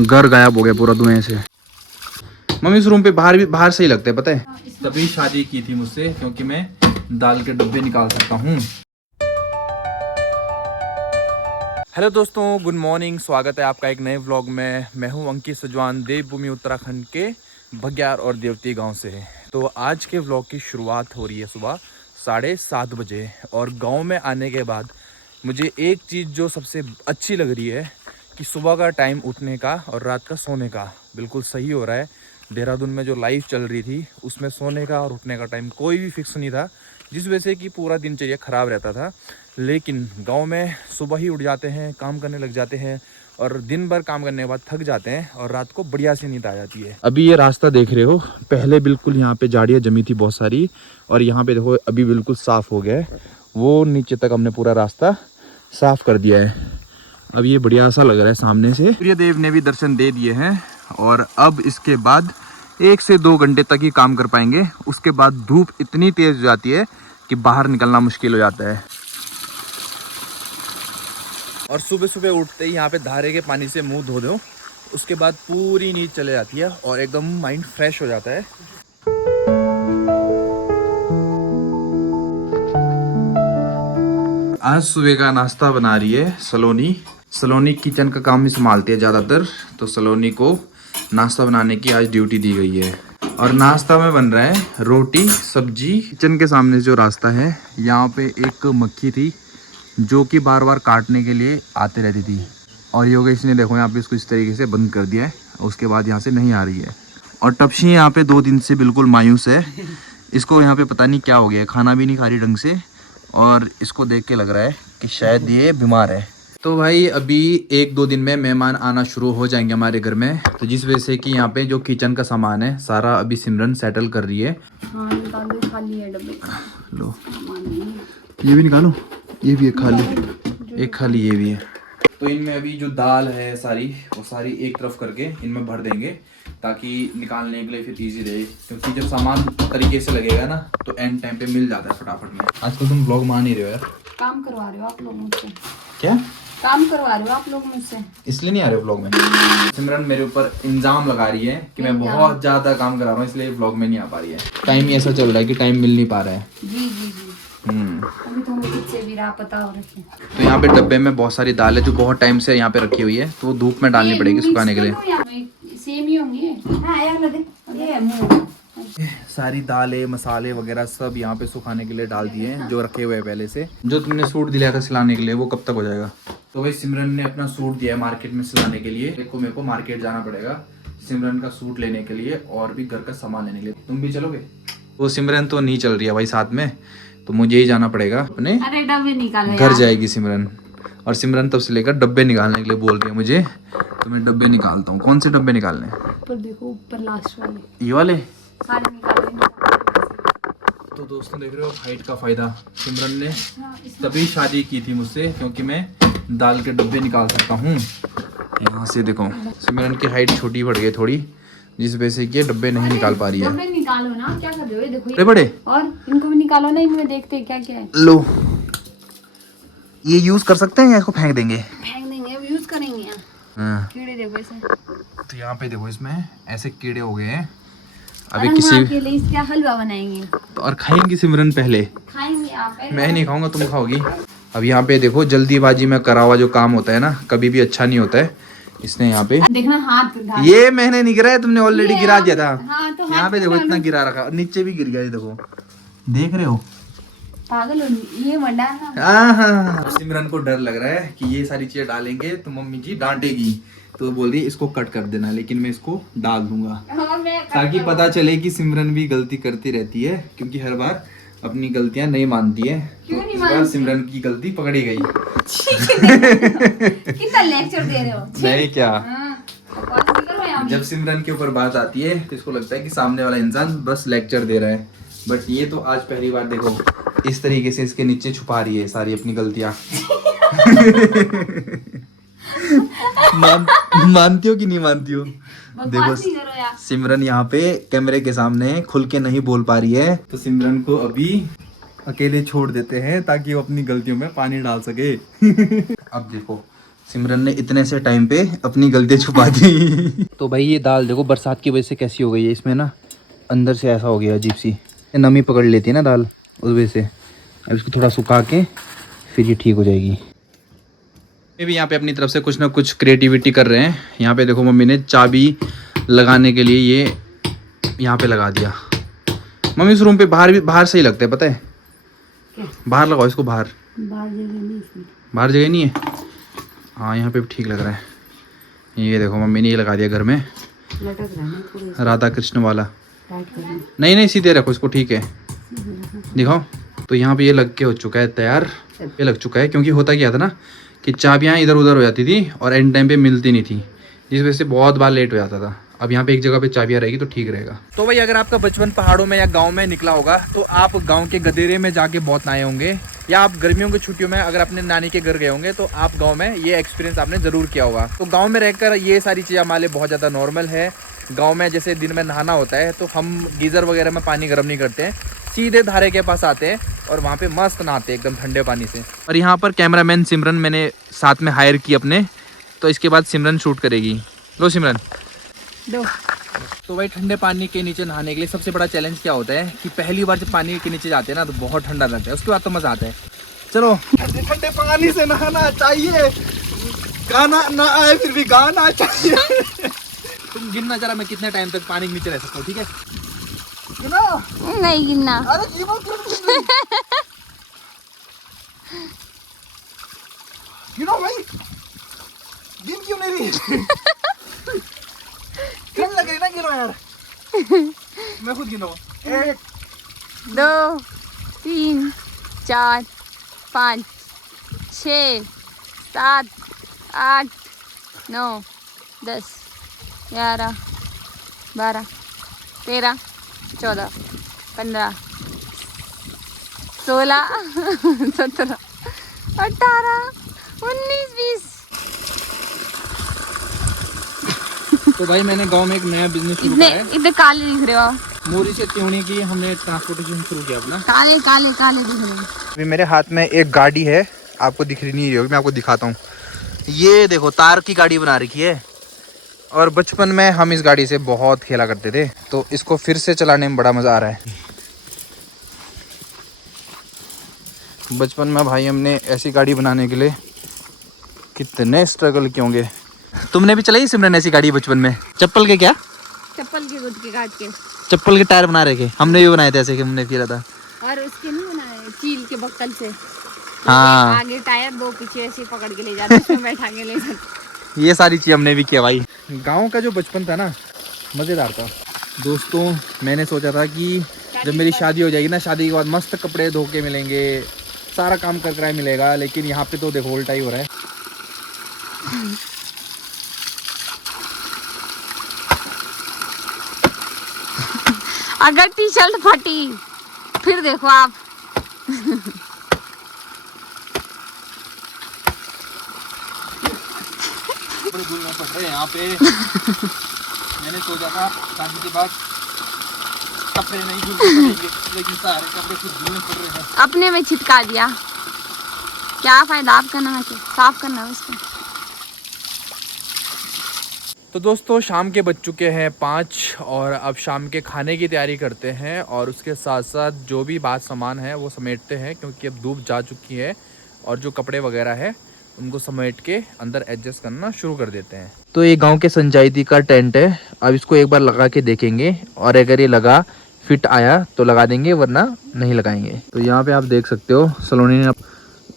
घर गायब हो गया पूरा धुएं से। मम्मी इस रूम पे बाहर सही लगता है, पता है। तभी शादी की थी मुझसे, क्योंकि मैं दाल के डब्बे निकाल सकता हूँ। हेलो दोस्तों, गुड मॉर्निंग। स्वागत है आपका एक नए व्लॉग में। मैं हूँ अंकित सजवान, देवभूमि उत्तराखंड के बग्यार और देवती गांव से। तो आज के व्लॉग की शुरुआत हो रही है सुबह 7:30 बजे। और गांव में आने के बाद मुझे एक चीज़ जो सबसे अच्छी लग रही है कि सुबह का टाइम उठने का और रात का सोने का बिल्कुल सही हो रहा है। देहरादून में जो लाइफ चल रही थी उसमें सोने का और उठने का टाइम कोई भी फिक्स नहीं था, जिस वजह से कि पूरा दिनचर्या ख़राब रहता था। लेकिन गांव में सुबह ही उठ जाते हैं, काम करने लग जाते हैं और दिन भर काम करने के बाद थक जाते हैं और रात को बढ़िया सी नींद आ जाती है। अभी ये रास्ता देख रहे हो, पहले बिल्कुल यहाँ पे झाड़ियाँ जमी थी बहुत सारी, और यहाँ पे देखो अभी बिल्कुल साफ़ हो गया है। वो नीचे तक हमने पूरा रास्ता साफ़ कर दिया है। अब ये बढ़िया सा लग रहा है सामने से। सूर्यदेव ने भी दर्शन दे दिए हैं और अब इसके बाद 1 से 2 घंटे तक ही काम कर पाएंगे। उसके बाद धूप इतनी तेज़ हो जाती है कि बाहर निकलना मुश्किल हो जाता है। और सुबह सुबह उठते ही यहाँ पे धारे के पानी से मुंह धो दो, उसके बाद पूरी नींद चले जाती है और एकदम माइंड फ्रेश हो जाता है। आज सुबह का नाश्ता बना रही है सलोनी। सलोनी किचन का काम ही संभालती है ज़्यादातर, तो सलोनी को नाश्ता बनाने की आज ड्यूटी दी गई है। और नाश्ता में बन रहा है रोटी सब्जी। किचन के सामने जो रास्ता है, यहाँ पे एक मक्खी थी जो कि बार बार काटने के लिए आते रहती थी, और योगेश ने देखो यहाँ पे इसको इस तरीके से बंद कर दिया है। उसके बाद यहाँ से नहीं आ रही है। और टपशी यहाँ पे 2 दिन से बिल्कुल मायूस है। इसको यहाँ पे पता नहीं क्या हो गया है, खाना भी नहीं खा रही ढंग से, और इसको देख के लग रहा है कि शायद ये बीमार है। तो भाई अभी 1-2 दिन में मेहमान आना शुरू हो जाएंगे हमारे घर में, तो जिस वजह से कि यहाँ पे जो किचन का सामान है सारा अभी सिमरन सेटल कर रही है। हाँ, खाली है डब्बे। लो ये भी निकालो, ये भी है खाली, एक खाली ये भी है। तो इनमें अभी जो दाल है सारी, वो सारी एक तरफ करके इनमें भर देंगे, ताकि निकालने के लिए फिर इजी रहे। क्योंकि जब सामान तरीके से लगेगा ना तो एंड टाइम पे मिल जाता है फटाफट में। आजकल तुम व्लॉग मान ही रहे हो यार। काम करवा रहे हो आप लोग मुझसे। क्या काम करवा रहे हो आप लोग मुझसे? इसलिए नहीं आ रहे व्लॉग में। सिमरन मेरे ऊपर इल्जाम लगा रही है कि मैं बहुत ज्यादा काम करा रहा हूँ, इसलिए व्लॉग में नहीं आ पा रही है। टाइम ही ऐसा चल रहा है कि टाइम मिल नहीं पा रहा है। जी जी जी। अभी तो मुझे खुद से भी राह पता हो रही है। तो यहाँ पे डब्बे में बहुत सारी दाल है जो बहुत टाइम से यहाँ पे रखी हुई है, तो वो धूप में डालनी पड़ेगी सुखाने के लिए। सेम ही होंगी। सारी दालें मसाले वगैरह सब यहाँ पे सुखाने के लिए डाल दिए हैं, जो रखे हुए हैं पहले से। जो तुमने सूट दिया था सिलाने के लिए, वो कब तक हो जाएगा? तो भाई सिमरन ने अपना सूट दिया है मार्केट में सिलाने के लिए। देखो मेरे को मार्केट जाना पड़ेगा सिमरन का सूट लेने के लिए और भी घर का सामान लेने के लिए। तुम भी चलोगे? वो सिमरन तो नहीं चल रही है भाई साथ में, तो मुझे ही जाना पड़ेगा अपने। अरे डब्बे निकालो, घर जाएगी सिमरन, और सिमरन तब से लेकर डब्बे निकालने के लिए बोल रही है मुझे, तो मैं डब्बे निकालता हूँ। कौन से डब्बे निकालने हैं? ऊपर देखो, ऊपर लास्ट वाले, ये वाले सारे निकालो। तो दोस्तों देख रहे हो हाइट का फायदा। सिमरन ने तभी शादी की थी मुझसे, क्योंकि मैं दाल के डब्बे निकाल सकता हूँ। यहाँ से देखो सिमरन की हाइट छोटी बढ़ गई थोड़ी, जिस वजह से ये डब्बे नहीं निकाल पा रही है। डब्बे निकालो ना, क्या कर रहे हो? देखो ये बड़े, और इनको भी निकालो ना, इनमें देखते हैं क्या क्या है। लो ये यूज कर सकते हैं या इसको फेंक देंगे? फेंक देंगे, अब यूज करेंगे। हाँ। कीड़े देखो इसे, तो यहाँ पे देखो इसमें ऐसे कीड़े हो गए हैं। अभी किसी के लिए इसका हलवा बनाएंगे तो, और खाएंगे सिमरन पहले। खाएंगे आप? मैं नहीं खाऊंगा, तुम खाओगी। अब यहाँ पे देखो जल्दीबाजी में करा हुआ जो काम होता है ना, कभी भी अच्छा नहीं होता है। इसने यहाँ पे देखना हाथ, ये मैंने नहीं गिराया, तुमने ऑलरेडी गिरा दिया था। हाँ, तो यहाँ पे देखो इतना गिरा रखा, और नीचे भी गिर गया। ये देखो, देख रहे हो? पागल हो, ये मत डालना। सिमरन को डर लग रहा है कि ये सारी चीजें डालेंगे तो मम्मी जी डांटेगी, तो बोल रही इसको कट कर देना, लेकिन मैं इसको डाल दूंगा ताकि पता चले कि सिमरन भी गलती करती रहती है, क्योंकि हर बार अपनी गलतियां नहीं मानती है। तो इस बार सिमरन की गलती पकड़ी गई। कितना लेक्चर दे रहे हो? नहीं क्या, जब सिमरन के ऊपर बात आती है तो इसको लगता है कि सामने वाला इंसान बस लेक्चर दे रहा है, बट ये तो आज पहली बार देखो इस तरीके से इसके नीचे छुपा रही है सारी अपनी गलतियां। मानती हो कि नहीं मानती हो? देखो सिमरन यहाँ पे कैमरे के सामने खुल के नहीं बोल पा रही है, तो सिमरन को अभी अकेले छोड़ देते हैं ताकि वो अपनी गलतियों में पानी डाल सके। अब देखो सिमरन ने इतने से टाइम पे अपनी गलती छुपा दी। तो भाई ये दाल देखो बरसात की वजह से कैसी हो गई है, इसमें ना अंदर से ऐसा हो गया अजीब सी, नमी पकड़ लेती है ना दाल उस वजह से। अब इसको थोड़ा सुखा के फिर ये ठीक हो जाएगी। ये भी यहाँ पे अपनी तरफ से कुछ ना कुछ क्रिएटिविटी कर रहे हैं। यहाँ पे देखो मम्मी ने चाबी लगाने के लिए ये यहाँ पे लगा दिया। मम्मी इस रूम पे बाहर सही लगता है, पता है क्या? बाहर लगाओ इसको, बाहर बाहर जगह नहीं है। हाँ यहाँ पे भी ठीक लग रहा है। ये देखो मम्मी ने ये लगा दिया घर में, राधा कृष्ण वाला। नहीं नहीं सीधे रखो इसको, ठीक है दिखाओ। तो यहाँ पे ये लग के हो चुका है तैयार, ये लग चुका है। क्योंकि होता क्या था ना कि चाबियाँ इधर उधर हो जाती थी और एंड टाइम पे मिलती नहीं थी, जिस वजह से बहुत बार लेट हो जाता था। अब यहाँ पे एक जगह पे चाबियाँ रहेगी तो ठीक रहेगा। तो भाई अगर आपका बचपन पहाड़ों में या गांव में निकला होगा तो आप गांव के गदेरे में जाके बहुत नहाए होंगे, या आप गर्मियों की छुट्टियों में अगर अपने नानी के घर गए होंगे तो आप गांव में ये एक्सपीरियंस आपने ज़रूर किया होगा। तो गांव में रहकर ये सारी चीज़ें हमारे लिए बहुत ज़्यादा नॉर्मल है। गाँव में जैसे दिन में नहाना होता है तो हम गीज़र वगैरह में पानी गर्म नहीं करते हैं, सीधे धारे के पास आते हैं और वहाँ पे मस्त नहाते हैं एकदम ठंडे पानी से। और यहाँ पर कैमरामैन सिमरन मैंने साथ में हायर की अपने, तो इसके बाद सिमरन शूट करेगी। लो सिमरन दो। तो भाई ठंडे पानी के नीचे नहाने के लिए सबसे बड़ा चैलेंज क्या होता है कि पहली बार जब पानी के नीचे जाते हैं ना तो बहुत ठंडा लगता है, उसके बाद तो मज़ा आता है। चलो ठंडे पानी से नहाना चाहिए, गाना ना आए फिर भी गाना चाहिए। तुम गिनना जरा मैं कितने टाइम तक पानी के नीचे रह सकता हूँ, ठीक है? गिनो? नहीं गिनना। अरे गिनो गिनो भाई, गिन क्यों नहीं रही? ठंड लग रही ना, गिनो यार। मैं खुद गिनो। 1 2 3 4 5 6 7 8 9 10 11 12 13 14 15 16 17 18 19 20। तो भाई मैंने गांव में एक नया बिजनेस शुरू किया है। इतने काले दिख रहे हो। मोरी से त्योनी की हमने ट्रांसपोर्टेशन शुरू किया अपना। काले काले काले दिख रहे हो। अभी मेरे हाथ में एक गाड़ी है, आपको दिख रही नहीं होगी, मैं आपको दिखाता हूँ। ये देखो तार की गाड़ी बना रखी है, और बचपन में हम इस गाड़ी से बहुत खेला करते थे, तो इसको फिर से चलाने में बड़ा मज़ा आ रहा है। बचपन में भाई हमने ऐसी गाड़ी बनाने के लिए कितने स्ट्रगल किए होंगे। तुमने भी चलाई सिमरन ऐसी गाड़ी बचपन में? चप्पल के क्या? चप्पल के गुद के काट के चप्पल के टायर बना रखे, हमने भी बनाए थे ऐसे कि हमने किया था। और उसके नहीं बनाए चील के बक्कल से। हाँ आगे टायर दो पीछे ऐसे पकड़ के ले जाते, उसमें बैठा के ले जाते। ये सारी चीज़ हमने भी किया भाई। गांव का जो बचपन था ना मज़ेदार था। दोस्तों मैंने सोचा था कि जब मेरी शादी हो जाएगी ना, शादी के बाद मस्त कपड़े धो के मिलेंगे, सारा काम कर कराए मिलेगा, लेकिन यहाँ पे तो देखो उल्टा ही हो रहा है। अगर टी शर्ट फटी फिर देखो आप। बड़े धुलना पड़ रहे हैं यहाँ पे। मैंने सोचा था शादी के बाद कपड़े नहीं धुलने पड़ेंगे, लेकिन सारे कपड़े खुद धुलने पड़ रहे हैं। अपने में छिटका दिया, क्या फायदा आपका नहा के साफ करना उसको। तो दोस्तों शाम के बज चुके हैं 5 और अब शाम के खाने की तैयारी करते हैं, और उसके साथ साथ जो भी बात सामान है वो समेटते हैं, क्योंकि अब धूप जा चुकी है और जो कपड़े वगैरह है उनको समेट के अंदर एडजस्ट करना शुरू कर देते हैं। तो ये गांव के संचायती का टेंट है, अब इसको एक बार लगा के देखेंगे, और अगर ये लगा फिट आया तो लगा देंगे, वरना नहीं लगाएंगे। तो यहाँ पे आप देख सकते हो सलोनी ने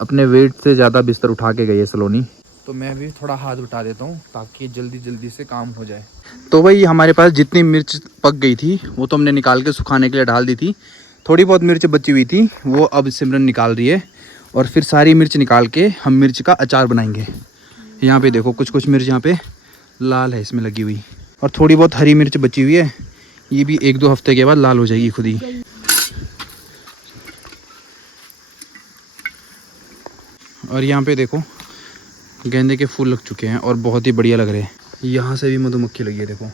अपने वेट से ज़्यादा बिस्तर उठा के गई है सलोनी। तो मैं भी थोड़ा हाथ उठा देता हूँ ताकि जल्दी जल्दी से काम हो जाए। तो भाई हमारे पास जितनी मिर्च पक गई थी वो तो हमने निकाल के सुखाने के लिए डाल दी थी, थोड़ी बहुत मिर्च बची हुई थी वो अब सिमरन निकाल रही है, और फिर सारी मिर्च निकाल के हम मिर्च का अचार बनाएंगे। यहाँ पे देखो कुछ कुछ मिर्च यहाँ पे लाल है इसमें लगी हुई, और थोड़ी बहुत हरी मिर्च बची हुई है, ये भी 1-2 हफ्ते के बाद लाल हो जाएगी खुद ही। और यहाँ पे देखो गेंदे के फूल लग चुके हैं और बहुत ही बढ़िया लग रहे हैं। यहाँ से भी मधुमक्खी लगी है देखो,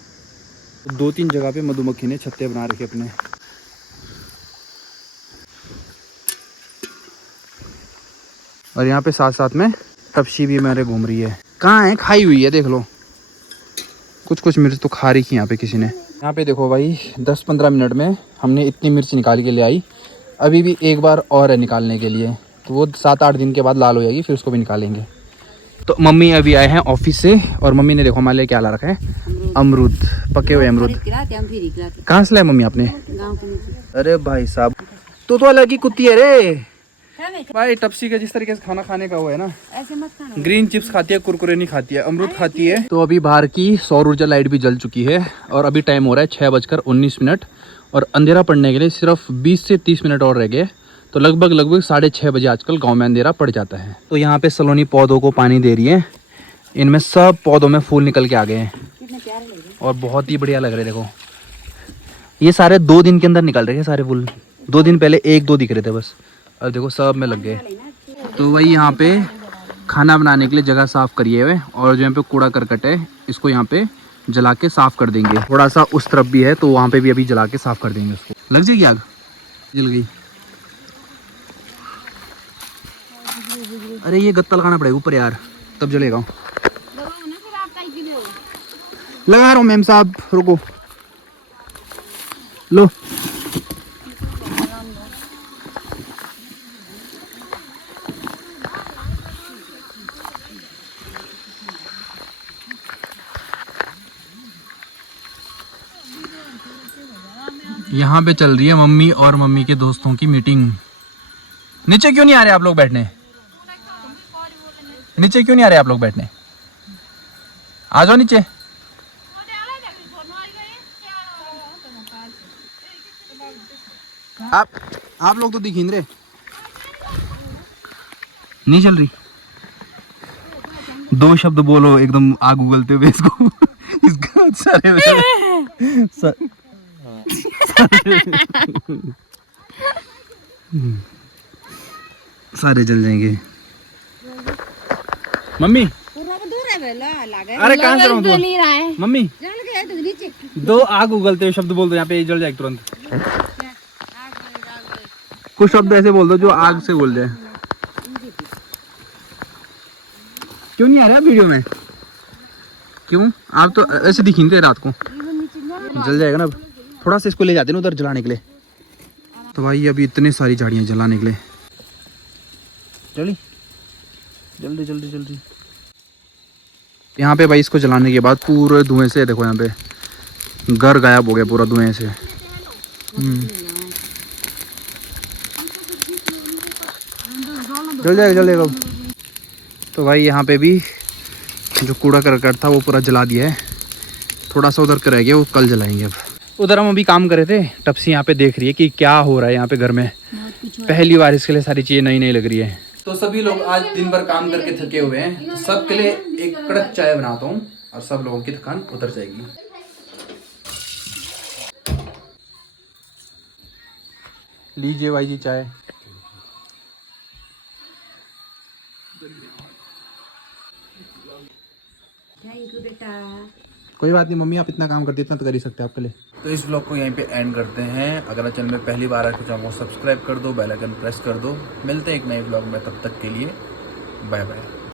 2-3 जगह पे मधुमक्खी ने छत्ते बना रखे अपने। और यहाँ पे साथ साथ में तपसी भी मेरे घूम रही है। कहाँ है, खाई हुई है, देख लो। कुछ कुछ मिर्च तो खा रही थी यहाँ पे किसी ने। यहाँ पे देखो भाई 10-15 मिनट में हमने इतनी मिर्च निकाल के ले आई। अभी भी एक बार और है निकालने के लिए, तो वो 7-8 दिन के बाद लाल हो जाएगी, फिर उसको भी निकालेंगे। तो मम्मी अभी आए हैं ऑफिस से और मम्मी ने देखो हमारे लिए क्या ला रखा है, अमरूद, पके हुए अमरूद। कहाँ से लाए मम्मी आपने? अरे भाई साहब, तो अलग ही कुत्ती है रे भाई। टपसी का जिस तरीके से खाना खाने का वो है ना, ऐसे मत खाना। ग्रीन चिप्स खाती है, कुरकुरे नहीं खाती है, अमरूद खाती है। तो अभी बाहर की सौर ऊर्जा लाइट भी जल चुकी है और अभी टाइम हो रहा है 6:19 और अंधेरा पड़ने के लिए सिर्फ 20 से 30 मिनट और रह गए। तो लगभग 6:30 बजे आजकल गांव में अंधेरा पड़ जाता है। तो यहाँ पे सलोनी पौधों को पानी दे रही है। इनमें सब पौधों में फूल निकल के आ गए हैं और बहुत ही बढ़िया लग रहे हैं। देखो ये सारे 2 दिन के अंदर निकल रहे हैं सारे फूल। 2 दिन पहले 1-2 दिख रहे थे बस, अब देखो सब में लग गए। तो वही यहाँ पे खाना बनाने के लिए जगह साफ करिए हुए और जो यहाँ पे कूड़ा करकट है इसको यहाँ पे जला के साफ कर देंगे। थोड़ा सा उस तरफ भी है तो वहाँ पे भी अभी जला के साफ कर देंगे उसको। लग जाएगी आग? जल गई। अरे ये गत्ता लगाना पड़ेगा ऊपर यार, तब जलेगा। लगा रहा हूँ मैम साहब, रुको। लो यहाँ पे चल रही है मम्मी और मम्मी के दोस्तों की मीटिंग। नीचे क्यों नहीं आ रहे आप लोग बैठने? नीचे क्यों नहीं आ रहे आप लोग बैठने? आ जाओ नीचे। आप लोग तो दिख ही नहीं रहे। नहीं चल रही। 2 शब्द बोलो एकदम आग उगलते हुए इसको। इसका सारे जल जाएंगे। मम्मी अरे कहाँ से तो मम्मी 2 आग उगलते हुए शब्द बोल दो, यहाँ पे जल जाएगा तुरंत। कुछ शब्द ऐसे बोल दो जो आग से बोल जाए। क्यों नहीं आ रहा वीडियो में? क्यों? आप तो ऐसे दिख नहीं थे रात को। जल जाएगा ना अब। थोड़ा सा इसको ले जाते ना उधर जलाने के लिए। तो भाई अभी इतनी सारी झाड़ियाँ जलाने के लिए। जल्दी जल्दी जल्दी। यहाँ पे भाई इसको जलाने के बाद पूरे धुएं से देखो यहाँ पे घर गायब हो गया पूरा धुएं से। जल जाएगा। तो भाई यहाँ पे भी जो कूड़ा करकट था वो पूरा जला दिया है। थोड़ा सा उधर रह गया, वो कल जलाएंगे। अब उधर हम अभी काम कर रहे थे, टपसी यहाँ पे देख रही है कि क्या हो रहा है यहाँ पे घर में। पहली बार इसके लिए सारी चीजें नई नई लग रही है। तो सभी लोग आज दिन भर काम करके थके हुए हैं, तो सबके लिए एक कड़क चाय बनाता हूँ और सब लोगों की थकान उतर जाएगी। लीजिए भाई जी चाय। कोई बात नहीं मम्मी, आप इतना काम करती इतना तो कर ही सकते हैं आपके लिए। तो इस ब्लॉग को यहीं पे एंड करते हैं। अगर चैनल में पहली बार आए तो चैनल को सब्सक्राइब कर दो, बेल आइकन प्रेस कर दो। मिलते हैं एक नए ब्लॉग में, तब तक के लिए बाय बाय।